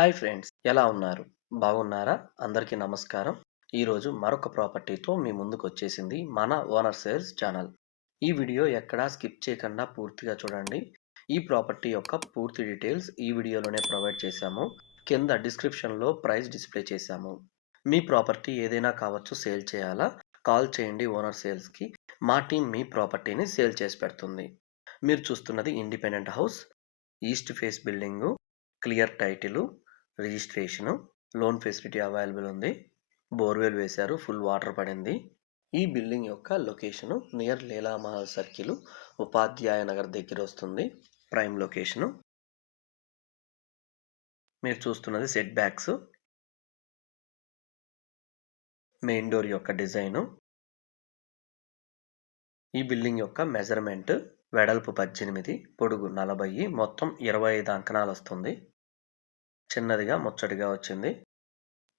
Hi friends, ఎలా ఉన్నారు? బాగున్నారా? అందరికీ నమస్కారం. ఈరోజు మరొక ప్రాపర్టీతో మీ ముందుకొచ్చేసింది మన ఓనర్ సేల్స్ ఛానల్. ఈ వీడియో ఎక్కడా స్కిప్ చేయకుండా పూర్తిగా చూడండి. ఈ ప్రాపర్టీ యొక్క పూర్తి డీటెయిల్స్ ఈ వీడియోలోనే ప్రొవైడ్ చేశాము. కింద డిస్క్రిప్షన్‌లో ప్రైస్ డిస్ప్లే చేశాము. మీ ప్రాపర్టీ ఏదైనా కావచ్చు, సేల్ చేయాలా? కాల్ చేయండి ఓనర్ సేల్స్‌కి. మా టీమ్ మీ ప్రాపర్టీని సేల్ చేసి పెడుతుంది. మీరు చూస్తున్నది independent house, east face building, clear title, registration, loan facility available ఉంది. బోర్‌వెల్ వేశారు. ఫుల్ వాటర్ పడింది. ఈ బిల్డింగ్ యొక్క లొకేషను నియర్ లీలామహల్ సర్కిల్, ఉపాధ్యాయ నగర్ దగ్గరొస్తుంది. Prime location. మీరు చూస్తున్నది సెట్ బ్యాక్స్. మెయిన్ డోర్ యొక్క డిజైను. ఈ బిల్డింగ్ యొక్క మెజర్‌మెంట్ వెడల్పు 18, పొడుగు 40, మొత్తం 25 అంకణాలొస్తుంది. చిన్నదిగా ముచ్చటగా వచ్చింది.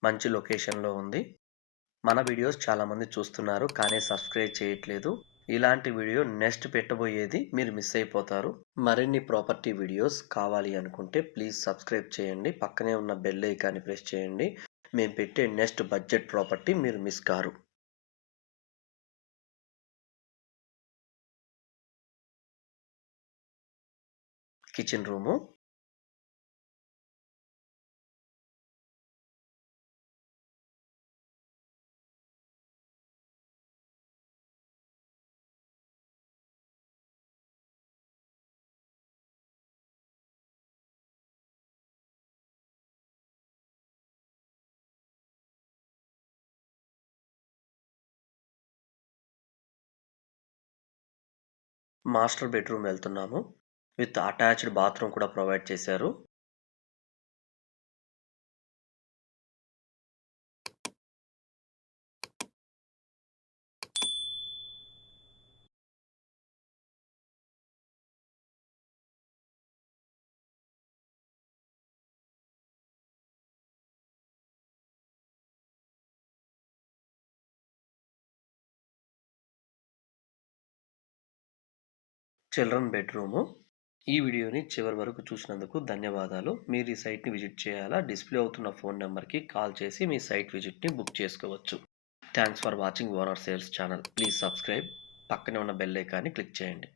మంచి లొకేషన్‌లో ఉంది. మన వీడియోస్ చాలామంది చూస్తున్నారు, కానీ సబ్స్క్రైబ్ చేయట్లేదు. ఇలాంటి వీడియో నెక్స్ట్ పెట్టబోయేది మీరు మిస్ అయిపోతారు. మరిన్ని ప్రాపర్టీ వీడియోస్ కావాలి అనుకుంటే ప్లీజ్ సబ్స్క్రైబ్ చేయండి. పక్కనే ఉన్న బెల్ ఐకాన్ని ప్రెస్ చేయండి. మేము పెట్టే నెక్స్ట్ బడ్జెట్ ప్రాపర్టీ మీరు miss car. Kitchen room, master bedroom వెళ్తున్నాము. విత్ అటాచ్డ్ బాత్రూమ్ కూడా ప్రొవైడ్ చేశారు. Children bedroom. ఈ వీడియోని చివరి వరకు చూసినందుకు ధన్యవాదాలు. మీరు ఈ సైట్‌ని విజిట్ చేయాలా? డిస్‌ప్లే అవుతున్న ఫోన్ నంబర్‌కి కాల్ చేసి మీ సైట్ విజిట్‌ని బుక్ చేసుకోవచ్చు. Thanks for watching owner sales channel. Please subscribe. పక్కనే ఉన్న బెల్ ఐకాన్‌ని క్లిక్ చేయండి.